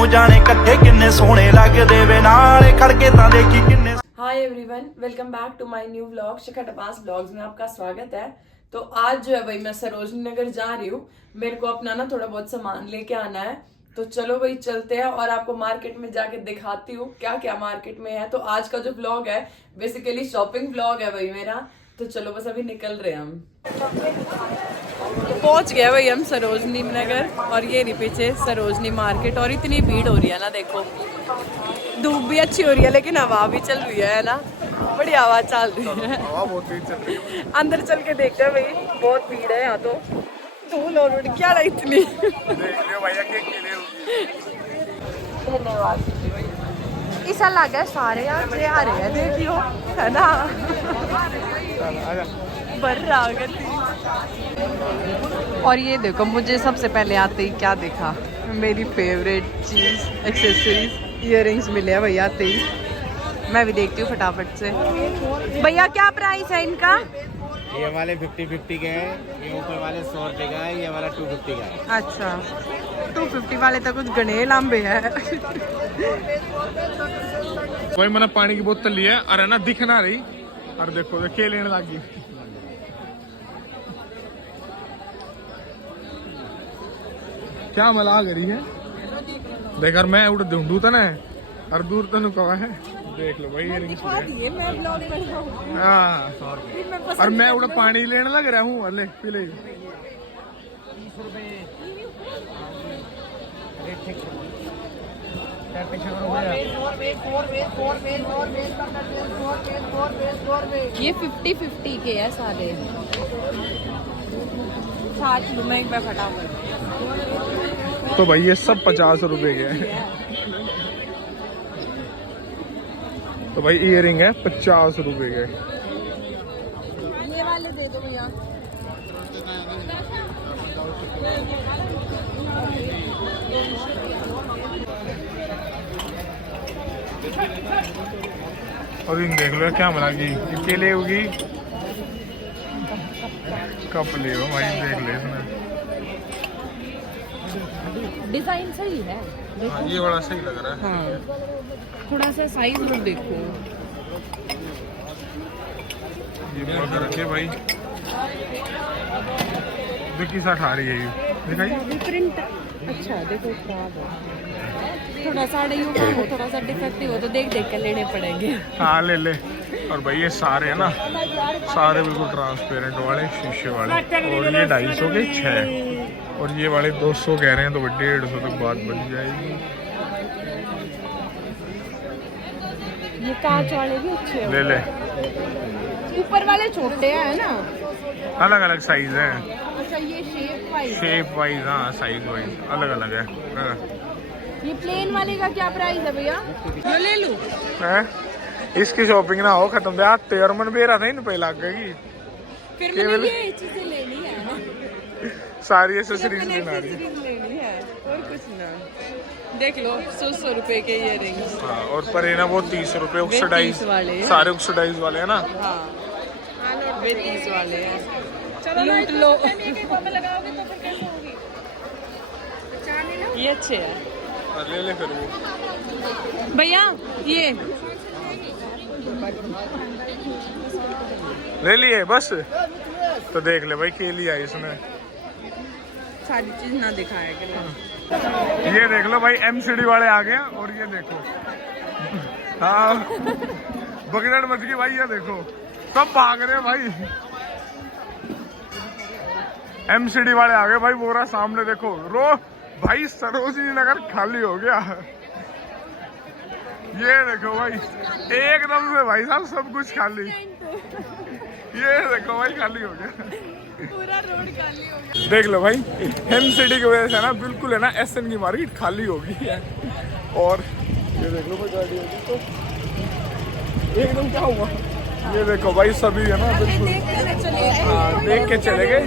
ਤੈਨੂੰ ਜਾਣੇ ਇਕੱਠੇ ਕਿੰਨੇ ਸੋਹਣੇ ਲੱਗਦੇ ਵੇ ਨਾਲੇ ਖੜ ਕੇ ਤਾਂ देखी किन्ने। Hi everyone, welcome back to my new vlog. Shikha Tapas vlogs में आपका स्वागत है। तो आज जो है भाई मैं सरोजनी नगर जा रही हूँ। मेरे को अपना ना थोड़ा बहुत सामान लेके आना है, तो चलो भाई चलते हैं और आपको मार्केट में जाके दिखाती हूँ क्या क्या मार्केट में है। तो आज का जो व्लॉग है बेसिकली शॉपिंग व्लॉग है भाई मेरा। तो चलो बस अभी निकल रहे हैं हम। पहुंच गए भाई हम सरोजनी नगर और ये रही पीछे सरोजनी मार्केट। और इतनी भीड़ हो रही है ना, देखो धूप भी अच्छी हो रही है लेकिन हवा भी चल रही है ना, बड़ी हवा चल रही है। हवा बहुत तेज चल रही है। अंदर चल के देखते हैं भाई, बहुत भीड़ है यहाँ तो। धूल और क्या रहा इतनी। देख लियो भैया के केले होगी। धन्यवाद। ऐसा लगा सारे यहाँ से आ रहे हैं, देख लियो है ना। बर्रा और ये देखो, मुझे सबसे पहले आते ही क्या देखा, मेरी फेवरेट चीज एक्सेसरीज इयररिंग्स मिले हैं भैया आते ही। मैं भी देखती हूँ फटाफट से। भैया क्या प्राइस है इनका? ये वाले 50-50 के हैं, ये ऊपर वाले 100 रुपए का है, ये वाला 250 का है। अच्छा 250 वाले तो कुछ गणे लांबे है। वही मैंने पानी की बोतल ली है, अरे ना दिख ना रही। और देखो केले लेने लगी। क्या मला करी है देख, और मैं उड़ ढूंढू था ना और दूर तक कहा है। देख लो भाई हाँ, और मैं उड़ा पानी लेने लग रहा हूँ। अले पी ले। ये 50-50 के है सारे। 60 रुपए में फटाफट। तो भाई ये सब 50 रुपए के हैं। तो भाई इयरिंग है 50 रुपए के। ये वाले दे दो भैया। और इन देख लो क्या बना की केले होगी। कप ले हो भाई, देख ले इसमें डिजाइन सही है। हाँ, ये बड़ा सही लग रहा है। हाँ थोड़ा सा साइज में देखो। ये बड़ा रखे भाई, देखिए 60 आ रही है ये, दिखाइए प्रिंट। अच्छा देखो खराब है थोड़ा सा, हो थोड़ा सा डिफेक्टिव हो तो देख देख कर लेने पड़ेंगे। हाँ ले ले। और भाई ये सारे है ना, सारे बिल्कुल ट्रांसपेरेंट वाले शीशे वाले। और ये 250 के 6 और ये वाले 200 कह रहे हैं, तो 150 तक बात बन जाएगी। ये कांच वाले भी अच्छे हैं। ले ले। ऊपर वाले छोटे हैं ना, अलग अलग साइज है। अच्छा ये शेप वाइज, हाँ साइज वाइज अलग अलग है। हाँ। ये प्लेन वाले का क्या प्राइस है भैया? ये ले लूं? है इसकी शॉपिंग ना हो खत्म दे आते और मन बेरा था इन पे लग गई। फिर मैंने ये चीजें लेनी है, सारी एक्सेसरीज लेना रही। लेनी है और कुछ ना। देख लो 100 रुपए के इयररिंग्स। हाँ, और पर है ना वो 30 रुपए ऑक्सीडाइज वाले, सारे ऑक्सीडाइज वाले है ना। हाँ वे 30 वाले हैं। चलो लूट लो। लगाओगे तो फिर कैसे होगी? ये अच्छे हैं। ले ले फिर वो भैया ये ले लिए बस। तो देख ले भाई के लिया इसमें सारी चीज ना दिखाया करो। ये देख लो भाई MCD वाले आ गए। और ये देखो हाँ बगड़न मच गई भाई। ये देखो सब भाग रहे हैं भाई। MCD वाले आ गए भाई। बोरा सामने देखो रो भाई, सरोजनी नगर खाली हो गया। ये देखो भाई एकदम से भाई साहब सब कुछ खाली। ये देखो भाई खाली हो गया, पूरा रोड खाली हो गया। देख लो भाई MCD की वजह से ना बिल्कुल है ना SN की मार्केट खाली हो गई है। और ये देख लो भाई गाड़ी होगी तो एकदम क्या हुआ। ये देखो भाई सभी है ना बिल्कुल हाँ देख के चले गए।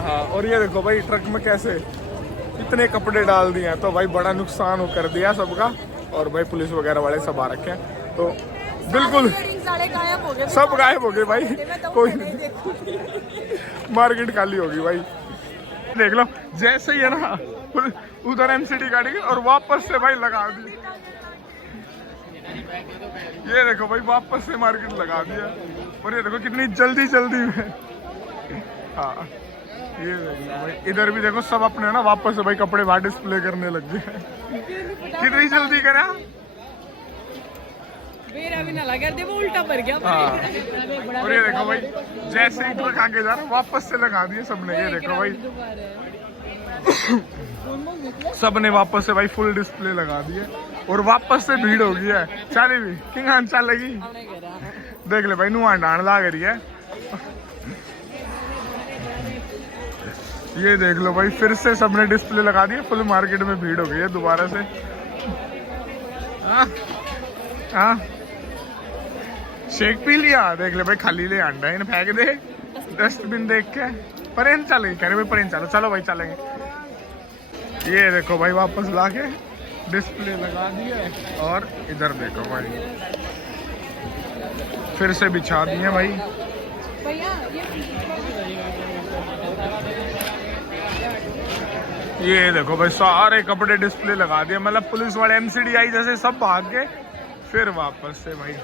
हाँ और ये देखो भाई ट्रक में कैसे इतने कपड़े डाल दिए हैं, तो भाई बड़ा नुकसान हो कर दिया सबका। और भाई पुलिस वगैरह वाले सब आ रखे हैं, तो बिल्कुल सब गायब हो गए भाई। कोई मार्केट खाली होगी भाई। देख लो जैसे ही है ना उधर एमसीडी गाड़ी की और वापस से भाई लगा दी। ये देखो भाई वापस से मार्केट लगा दिया और ये देखो कितनी जल्दी जल्दी में। हाँ ये देखो भाई इधर भी देखो सब अपने ना वापस से भाई कपड़े बाहर डिस्प्ले करने लग गए। कितनी जल्दी करा। मेरा भी ना लगा दे वो उल्टा पड़ गया। हाँ और ये देखो भाई जैसे ही ट्रक आगे जा रहा वापस से लगा दिए सबने। ये देखो भाई सबने वापस से भाई फुल डिस्प्ले लगा दिए और वापस से भीड़ हो गई है। चाली भी किंग हान चल लगी देख ले भाई नुआ डांड लाग रही है। ये देख लो भाई फिर से सबने डिस्प्ले लगा दिए फुल मार्केट में भीड़ हो गई है दोबारा से। हाँ शेक पी लिया देख ले भाई खाली ले अंडा इन फेंक दे डस्टबिन देख के परेन चलेंगे कह रहे भाई परेन चलो चलो भाई चलेंगे। ये देखो भाई वापस लाके डिस्प्ले लगा दिए और इधर देखो भाई फिर से बिछा दिए भाई। ये देखो भाई सारे कपड़े डिस्प्ले लगा दिए मतलब पुलिस वाले एमसीडी आई जैसे सब भाग गए फिर वापस से भाई।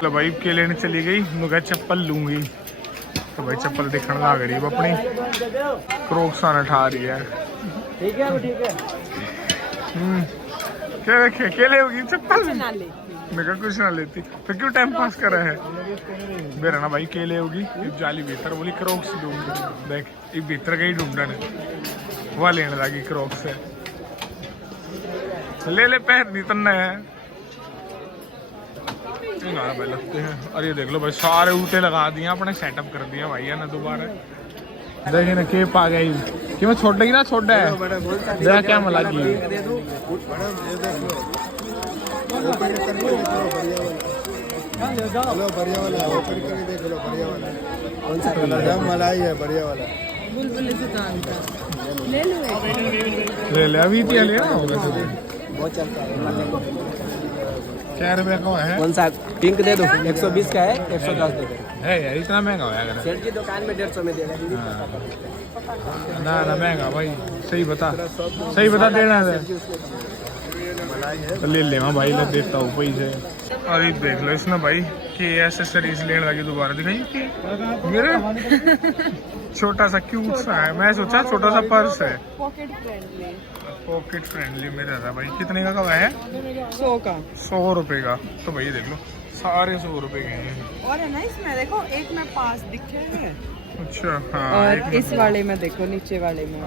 तो भाई के लेने चली गई मुझे चप्पल लूंगी तो भाई चप्पल दिखने लग रही है अपनी क्रोक्स आना ठा रही है। ठीक है ठीक है। क्या देखे केले होगी चप्पल मैं कुछ ना लेती तो क्यों टाइम पास कर रहे हैं। मेरा ना भाई केले होगी जाली भीतर बोली क्रोक्स ढूंढ देख एक भीतर का ही ढूंढा ने वह लेने लगी क्रोक्स से ले ले पहन दी तन्ने है भाई लगते हैं। और ये देख लो भाई सारे ऊटे लगा दिए अपने सेटअप कर दिया भाई है ना दोबारा देखिए ना के पा गई कि मैं छोड़ देगी ना छोड़ है देख क्या मला की बढ़िया वाला ओपन करके देख लो बढ़िया वाला कौन सा कलर है मलाई है बढ़िया वाला बुलबुल दुकान का ले लो ले ले अभी तो ले ना होगा बहुत चलता है। क्या रुपए का है कौन सा पिंक दे दो 120 का है 110 दे दो है यार इतना महंगा हो यार सेठ जी दुकान में 150 में देगा ना ना महंगा भाई सही बता देना है तो ले ले मैं भाई ले देता हूँ पैसे। और ये देख लो इसने भाई कि एसेसरीज लेने लगी दोबारा दिखाई कि मेरे छोटा सा क्यूट सा है मैं सोचा छोटा सा पर्स है पॉकेट फ्रेंडली मेरा था भाई। कितने का कवा है 100 का 100 रुपए का तो भाई देख लो सारे 100 रुपए के हैं। और है ना इसमें देखो एक में पास दिखे हैं अच्छा हाँ और इस वाले में देखो नीचे वाले में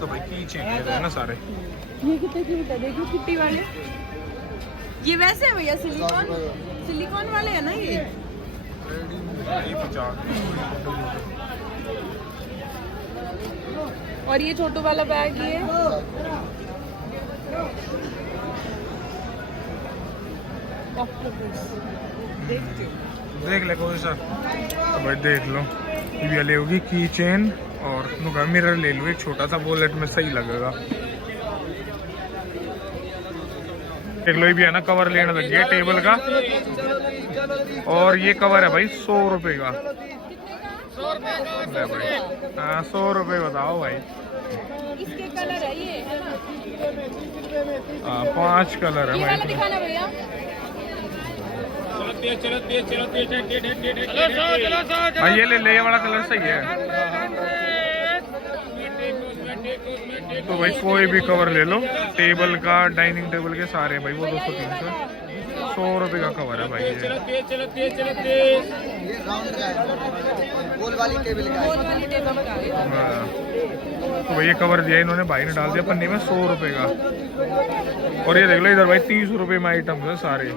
तो भाई की चाहिए है ना सारे। ये कितने की बता देखो किट्टी वाले ये वैसे है भैया सिलिकॉन वाले है ना ये 50 और ये छोटू वाला बैग ये देख ले कोई सा तो भाई देख लो ये ले होगी की चेन और नुका मिरर ले लो एक छोटा सा वॉलेट में सही लगेगा। देख लो ये भी है ना कवर लेने लगी है टेबल का और ये कवर है भाई 100 रुपए का। हाँ 100 रुपए बताओ भाई। इसके कलर है ये है ना 5 कलर है भाई। दिखाना भैया हाँ ये ले ये वाला कलर सही है तो भाई कोई भी कवर ले लो टेबल का डाइनिंग टेबल के सारे भाई वो 200-300 100 रुपए का कवर है भाई ये। गोल वाली टेबल का हाँ तो भाई ये कवर दिया इन्होंने भाई ने डाल दिया पन्नी में 100 रुपए का। और ये देख लो इधर भाई 30 रुपए में आइटम है सारे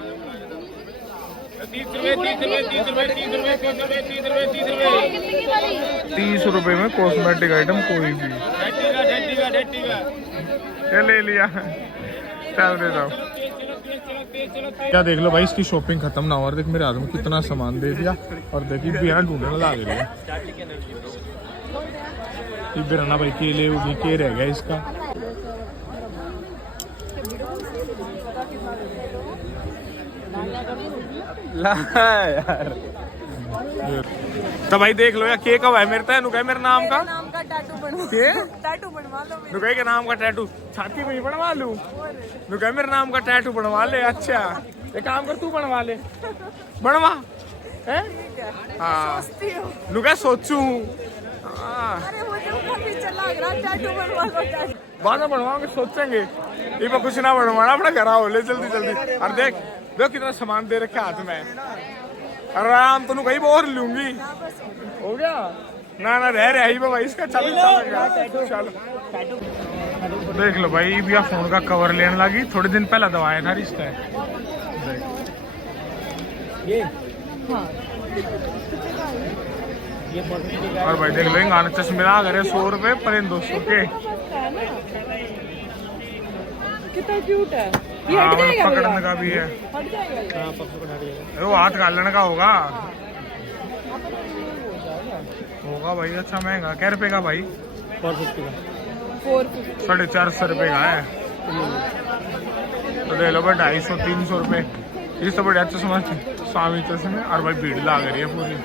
30 रुपए में कॉस्मेटिक आइटम कोई भी क्या ले लिया चल दे दो। क्या देख लो भाई इसकी शॉपिंग खत्म ना हो और देख मेरे हाथ में कितना सामान दे दिया और देखिए बिना ढूंढने लग रही है ना भाई केले होगी के रह गया इसका। ला यार तो भाई देख लो यार के कब है मेरे तैनू कहे मेरे नाम का नाम का टैटू बनवा के टैटू बनवा लो नु कहे के नाम का टैटू छाती पे ही बनवा लूं नु कहे मेरे नाम का टैटू बनवा ले अच्छा एक काम कर तू बनवा ले बनवा हैं हाँ नु कहे सोचू अरे मुझे ऊपर पीछे लग रहा टैटू बनवा लो टैटू बाद में बनवाओगे सोचेंगे ये मैं कुछ ना बनवाना अपना घर आओ ले जल्दी जल्दी और देख देख कितना सामान दे रखे हाथ में आराम तो कहीं और लूंगी हो गया ना ना रह ही भाई इसका चलो देख लो भाई भैया फोन का कवर लेने लगी थोड़े दिन पहले दवाया था रिश्ता और भाई देख लो गाने चश्मे ला करे 100 रुपए पर 200 के कितना क्यूट है ये हट जाएगा पकड़ने का भी है हट जाएगा वो हाथ गालने का होगा भाई अच्छा महंगा क्या रुपए का भाई 450 450 रुपए का है तो दे लो भाई 250-300 रुपए इस तो बढ़िया चश्मा स्वामी चश्मे और भाई भीड़ ला रही है पूरी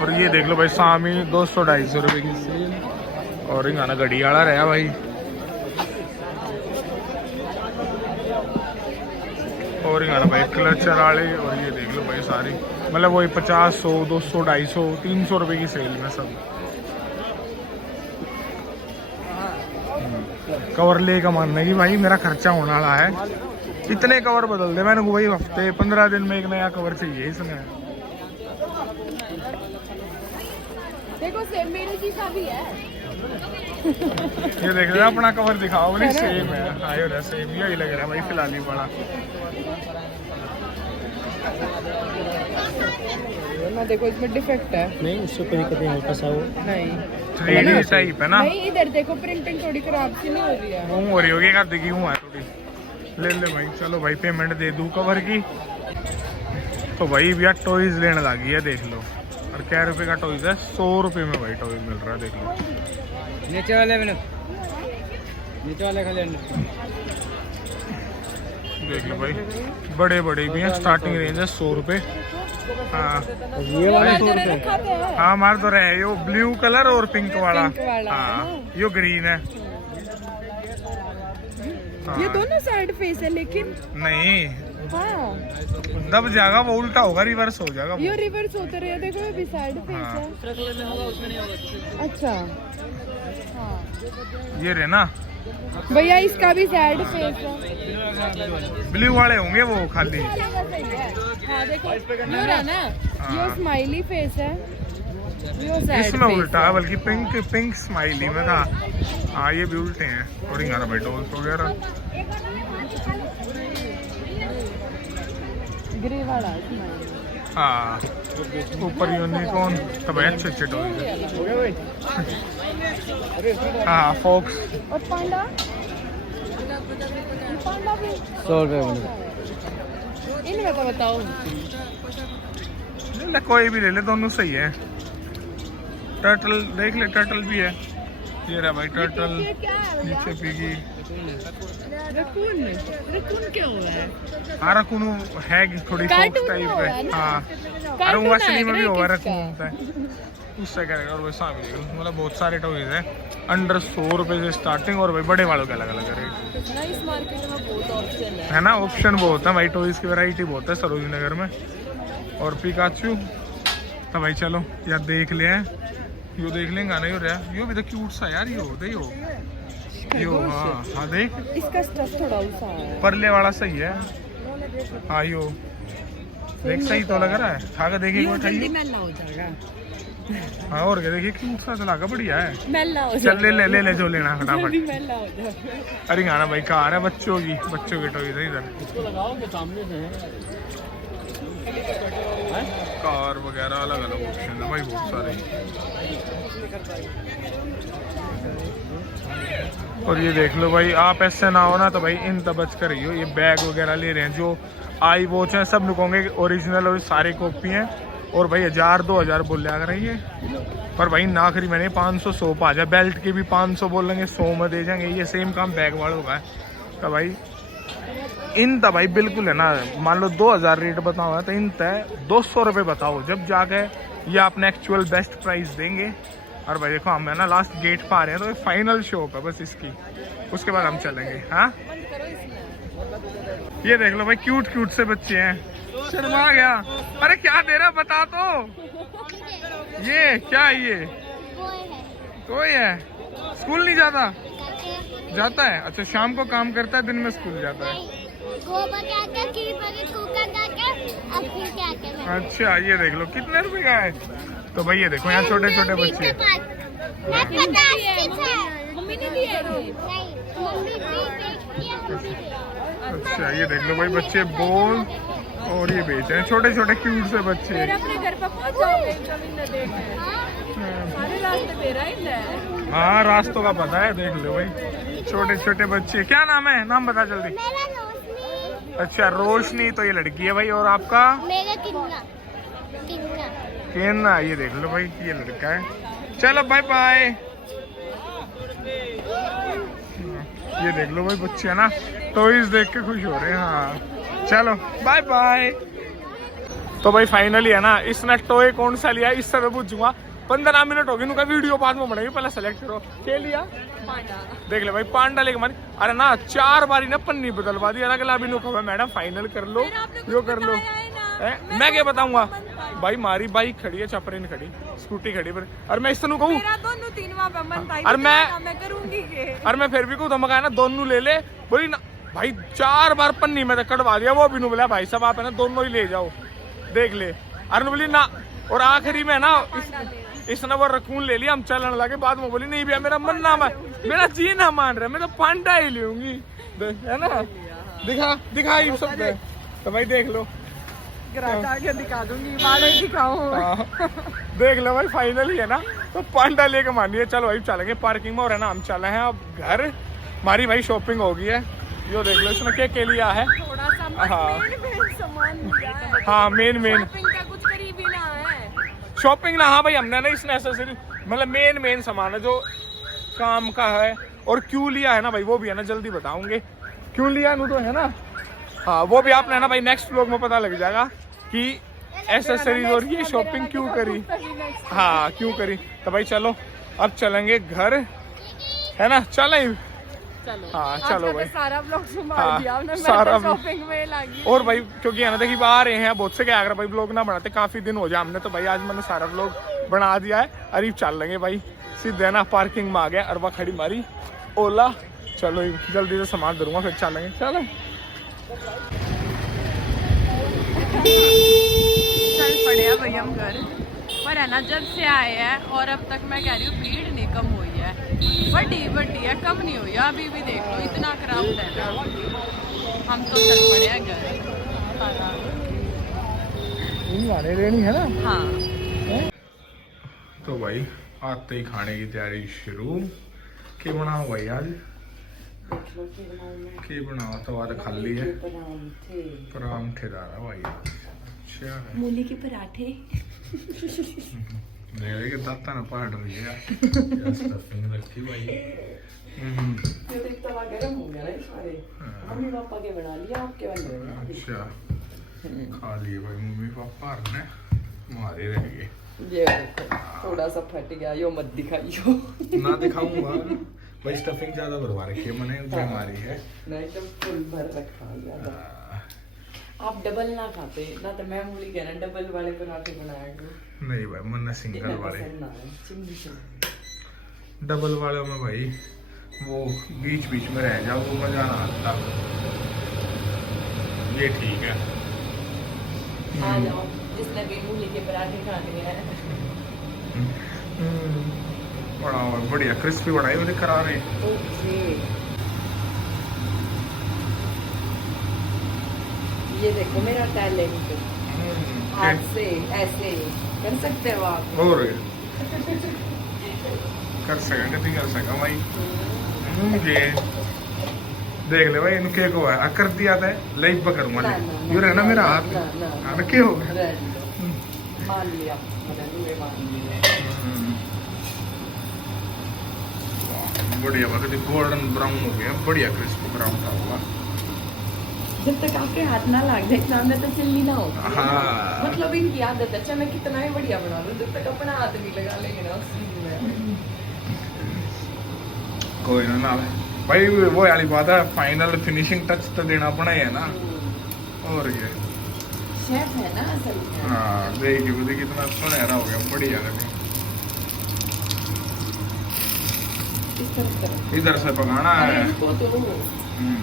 और ये देख लो भाई स्वामी 200-250 रुपए की सेल और गाना गड़ी वाला रहा भाई और यहाँ भाई क्लचर वाले और ये देख लो भाई सारी मतलब वही 50, 100, 200, 250, 300 रुपए की सेल में सब कवर ले का मानना है कि भाई मेरा खर्चा होने वाला है इतने कवर बदल दे मैंने वही हफ्ते 15 दिन में एक नया कवर चाहिए इसमें देखो सेम मेरे जैसा भी है ये देख रहे अपना कवर दिखाओ बोले सेम है आयो रे सेम यही लग रहा है भाई फिलहाल ही बड़ा ना देखो इसमें डिफेक्ट है नहीं उससे कोई दिक्कत नहीं हल्का सा वो नहीं 3D टाइप है ना नहीं इधर देखो प्रिंटिंग थोड़ी खराब सी नहीं हो रही है हो रही होगी क्या दिखी हूँ थोड़ी ले भाई चलो भाई पेमेंट दे दूँ कवर की तो भाई भैया टॉयज लेने लगी है देख लो और क्या रुपए का टॉयज है 100 रुपए में भाई टॉयज मिल रहा है देख लो नीचे वाले मैंने नीचे वाले खाली देख लो भाई बड़े बड़े भी हैं स्टार्टिंग रेंज है 100 रुपए हाँ ये वाला 100 रुपए हाँ हमारे तो रहे यो ब्लू कलर और पिंक वाला हाँ यो ग्रीन है ये दोनों साइड फेस है लेकिन नहीं हाँ दब जाएगा वो उल्टा होगा रिवर्स हो जाएगा ये रिवर्स होता रहे देखो ये भी साइड फेस है अच्छा हाँ ये रे ना भैया इसका भी साइड फेस है ब्लू वाले होंगे वो खाली हाँ देखो ये रहा ना ये स्माइली फेस है इसमें उल्टा है बल्कि पिंक पिंक स्माइली में था हाँ ये भी उल्टे हैं और यहाँ भाई डॉल्स वगैरह ग्रे वाला हाँ ऊपर यूनिकॉर्न तो भाई अच्छे अच्छे टॉयज हाँ फॉक्स और पांडा पांडा भी 100 रुपए इनमें तो बताओ ले कोई भी ले ले दोनों सही है टर्टल देख ले टर्टल भी है ये रहा भाई टर्टल नीचे पिगी रकून क्या हुआ है हाँ रकून है थोड़ी फॉक्स टाइप है हाँ अरे वो असली में भी होगा रकून होता है उससे करेगा और वैसा भी मतलब बहुत सारे टॉयज है अंडर 100 रुपए से स्टार्टिंग और भाई बड़े वालों के अलग अलग रेट इस मार्केट में बहुत ऑप्शन है ना ऑप्शन बहुत है भाई टॉयज की वैरायटी बहुत है सरोजनी नगर में और पिकाचू तो भाई चलो यार देख ले यो देख लेंगे ना यो रहा यो भी तो क्यूट सा यार यो हाँ देख इसका स्टफ थोड़ा सा है परले वाला सही है हाँ यो देख सही तो लग रहा है खा के देखिए कोई जल्दी मैला हो जाएगा हाँ और क्या देखिए क्यूट सा चला का बढ़िया है मैला हो चल ले जो लेना फटाफट मैला हो जाएगा अरे गाना भाई कार है बच्चों के टॉयज है इधर इसको लगाओ के सामने से कार वगैरह अलग अलग ऑप्शन है भाई बहुत सारे और ये देख लो भाई आप ऐसे ना हो ना तो भाई इन तब बच कर रही हो ये बैग वगैरह ले रहे हैं जो आई वॉच है सब लुकोंगे ओरिजिनल और सारे कॉपी हैं और भाई 1000-2000 बोल लिया कर रही है पर भाई ना खरी मैंने 500 आ जाए बेल्ट के भी 500 बोल लेंगे 100 में दे जाएंगे ये सेम काम बैग वालों का है तो भाई इन था भाई बिल्कुल है ना, मान लो 2000 रेट बताओ तो इन तय 200 रुपये बताओ, जब जाके ये आपने एक्चुअल बेस्ट प्राइस देंगे। और भाई देखो हम है ना लास्ट गेट पर आ रहे हैं, तो ये फाइनल शॉप है बस इसकी, उसके बाद हम चलेंगे। हाँ ये देख लो भाई क्यूट क्यूट से बच्चे हैं, शर्मा गया। अरे क्या दे रहा बता तो, ये क्या है ये? कोई है, स्कूल नहीं जाता? जाता है, अच्छा शाम को काम करता है, दिन में स्कूल जाता है। अच्छा ये देख लो कितने रुपए का है। तो भाई ये देखो यहाँ छोटे छोटे बच्चे। अच्छा ये देख लो भाई बच्चे बॉल और ये बेच रहे हैं, छोटे छोटे क्यूट से बच्चे। अपने घर पर हाँ रास्तों का पता है, देख लो भाई छोटे छोटे बच्चे। क्या नाम है, नाम बता जल्दी। अच्छा रोशनी, तो ये लड़की है भाई, और आपका? केना। ये देख लो भाई ये लड़का है। चलो बाय बाय। ये देख लो भाई बच्चे है ना टॉयज देख के खुश हो रहे हैं। हाँ चलो बाय बाय। तो भाई फाइनली है ना इसने टॉय कौन सा लिया इससे मैं पूछूंगा। 15 मिनट हो गए उनका वीडियो बाद में बनाएगी, पहले सेलेक्ट करो क्या लिया। देख ले भाई पांडा लेके मन। अरे ना 4 बारी ना पन्नी बदलवा दी, अगला भी नुका मैडम फाइनल कर लो, यो कर लो। मैं क्या बताऊंगा भाई, मारी बाइक खड़ी है, चपरेन खड़ी, स्कूटी खड़ी पर, और मैं इससे कहूँ और मैं फिर भी कहूँ तो मैं ना दोनों ले ले, बोली ना भाई 4 बार पन्नी में कटवा दिया, वो भी नु बोला भाई सब आप है ना दोनों ही ले जाओ देख ले। अरे बोली ना, और आखिरी में ना इसने वो रकून ले लिया, हम चलने लगे, बाद में बोली नहीं भैया मेरा मन ना मान, मेरा जी ना मान रहा, मैं तो पांडा ही लूंगी है ना। दिखा ये सब दे। तो भाई देख लो दिखा दूंगी, देख लो भाई फाइनली है ना तो पांडा लेके मानिए। चलो भाई चलेंगे पार्किंग में, और है ना हम चले हैं अब घर। हमारी भाई शॉपिंग हो गई है, यो देख लो इसने क्या लिया है। थोड़ा सा हाँ मेन कुछ करीब ही ना है शॉपिंग ना। हाँ भाई हमने ना इसने एसेसरी मतलब मेन सामान है जो काम का है। और क्यों लिया है ना भाई वो भी है ना जल्दी बताऊंगे क्यों लिया तो है ना। हाँ वो भी आपने है ना भाई नेक्स्ट व्लॉग में पता लग जाएगा कि एसेसरीज और ये शॉपिंग क्यों करी। हाँ क्यों करी। तो भाई चलो अब चलेंगे घर है ना, चले। हाँ चलो भाई सारा ब्लॉग सारा शॉपिंग में लगी। और भाई क्योंकि है ना देखिए आ रहे हैं बहुत से, क्या अगर भाई ब्लॉग ना बनाते काफी दिन हो जाए हमने, तो भाई आज मैंने सारा ब्लॉग बना दिया है। अरीब चल लेंगे भाई सीधे ना पार्किंग में आ गया, अरबा खड़ी मारी ओला। चलो जल्दी से सामान धरूंगा फिर चलेंगे। चलो चल पड़े हैं भाई हम घर पर है ना, जब से आए हैं और अब तक मैं कह रही हूँ भीड़ नहीं कम हुई है, बड़ी है कम नहीं हुई है। अभी भी देख लो इतना खराब है ना। हम तो चल पड़े हैं घर। लेनी है ना। हाँ तो भाई आते ही खाने की तैयारी शुरू। क्या बनाओ भाई आज, क्या बनाओ तो आज खाली है परांठे दारा भाई। अच्छा मूली के पराठे के दाता ना पाट रही है स्टफिंग रखी भाई। तवा गरम हो गया ना सारे, मम्मी पापा के बना लिया, आपके बन रहे हैं। अच्छा खा लिए भाई मम्मी पापा ने, हमारे रह गए। ये थोड़ा सा फट गया, यो मत दिखाइयो। ना दिखाऊंगा भाई, स्टफिंग ज्यादा भरवा रखी है मैंने, हमारी है नहीं एकदम फुल भर रखा ज्यादा। आप डबल ना खाते ना, तो मैं मूली कहना डबल वाले पराठे बनाया करो। नहीं भाई मैंने सिंगल वाले, डबल वाले में भाई वो बीच में रह जाओ, वो मजा ना आता। ये ठीक है। आ जाओ जिसने भी मूली के पराठे खाने हैं। बड़ा बढ़िया क्रिस्पी बनाई मुझे करा रहे। ओके ये देखो मेरा टैलेंट, हाथ से ऐसे कर सकते हो आप। और कर सका नहीं कर सका भाई। ये देख ले भाई इनके को है कर दिया था लाइव करूंगा ये रहना मेरा हाथ क्या हो गया। मान लिया बढ़िया बात गोल्डन ब्राउन हो गया, बढ़िया क्रिस्पी ब्राउन था हुआ। जब तक आपके हाथ ना लग जाए सामने तो चलनी ना हो। हाँ मतलब इनकी आदत है, चाहे मैं कितना ही बढ़िया बना लूं, जब तक अपना हाथ नहीं लगा लेंगे ना उस चीज में। कोई ना भाई, वो वाली बात है, फाइनल फिनिशिंग टच तो देना पड़ा ही है ना। और ये शेफ है ना असल में। हाँ देखिए मुझे कितना सुनहरा हो गया, बढ़िया लगे। इस तरफ इधर से पकाना है। इसको तो हम्म,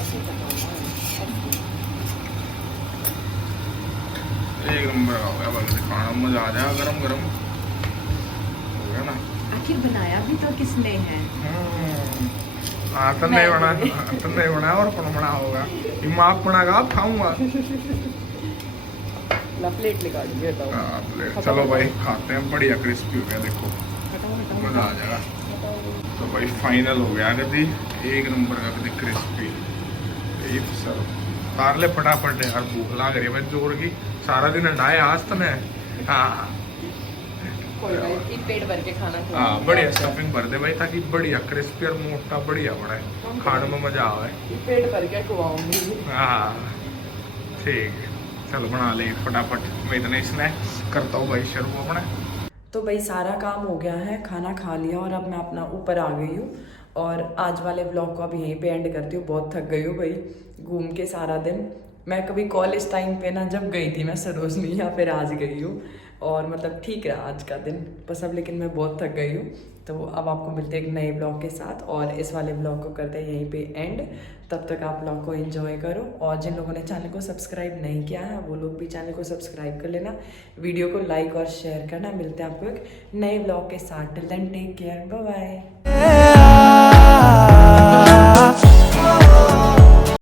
ऐसे पकाना है। एक नंबर का हो गया भाई, खाना मजा आ जाएगा गरम गरम हो गया ना। आखिर बनाया भी तो किसने है? हाँ तो नहीं बना, तो नहीं बना और कौन बना होगा? दिमाग बनागा आप खाऊंगा। ला प्लेट लगा दीजिए तो। हाँ प्लेट, चलो भाई खाते हैं। बढ़िया क्रिस्पी हो गया, देखो मजा आ जाएगा। तो भाई फाइनल हो गया कभी, एक नंबर का कभी क्रिस्पी। सर तार ले फटाफट यार, भूख लग रही है मैं जोर की, सारा दिन अंडाए आज तो मैं। हाँ कोई भाई, एक पेट भर के खाना खिलाओ। हाँ बढ़िया स्टफिंग भर दे भाई, ताकि बढ़िया क्रिस्पी और मोटा बढ़िया बनाए, खाने में मजा आवे। एक पेट भर के खुआऊंगी। हाँ ठीक है, चलो बना ले फटाफट। मैं इतने स्नैक्स करता हूँ भाई शुरू अपने। तो भाई सारा काम हो गया है, खाना खा लिया और अब मैं अपना ऊपर आ गई हूँ। और आज वाले ब्लॉग को अब यहीं पे एंड करती हूँ। बहुत थक गई हूँ भाई घूम के सारा दिन। मैं कभी कॉलेज टाइम पे ना जब गई थी मैं सरोजनी, या फिर आज गई हूँ, और मतलब ठीक रहा आज का दिन बस। अब लेकिन मैं बहुत थक गई हूँ। तो अब आपको मिलते हैं एक नए ब्लॉग के साथ, और इस वाले ब्लॉग को करते हैं यहीं पे एंड। तब तक आप ब्लॉग को एंजॉय करो, और जिन लोगों ने चैनल को सब्सक्राइब नहीं किया है वो लोग भी चैनल को सब्सक्राइब कर लेना, वीडियो को लाइक और शेयर करना। मिलते हैं आपको एक नए ब्लॉग के साथ। Till then take care, bye bye.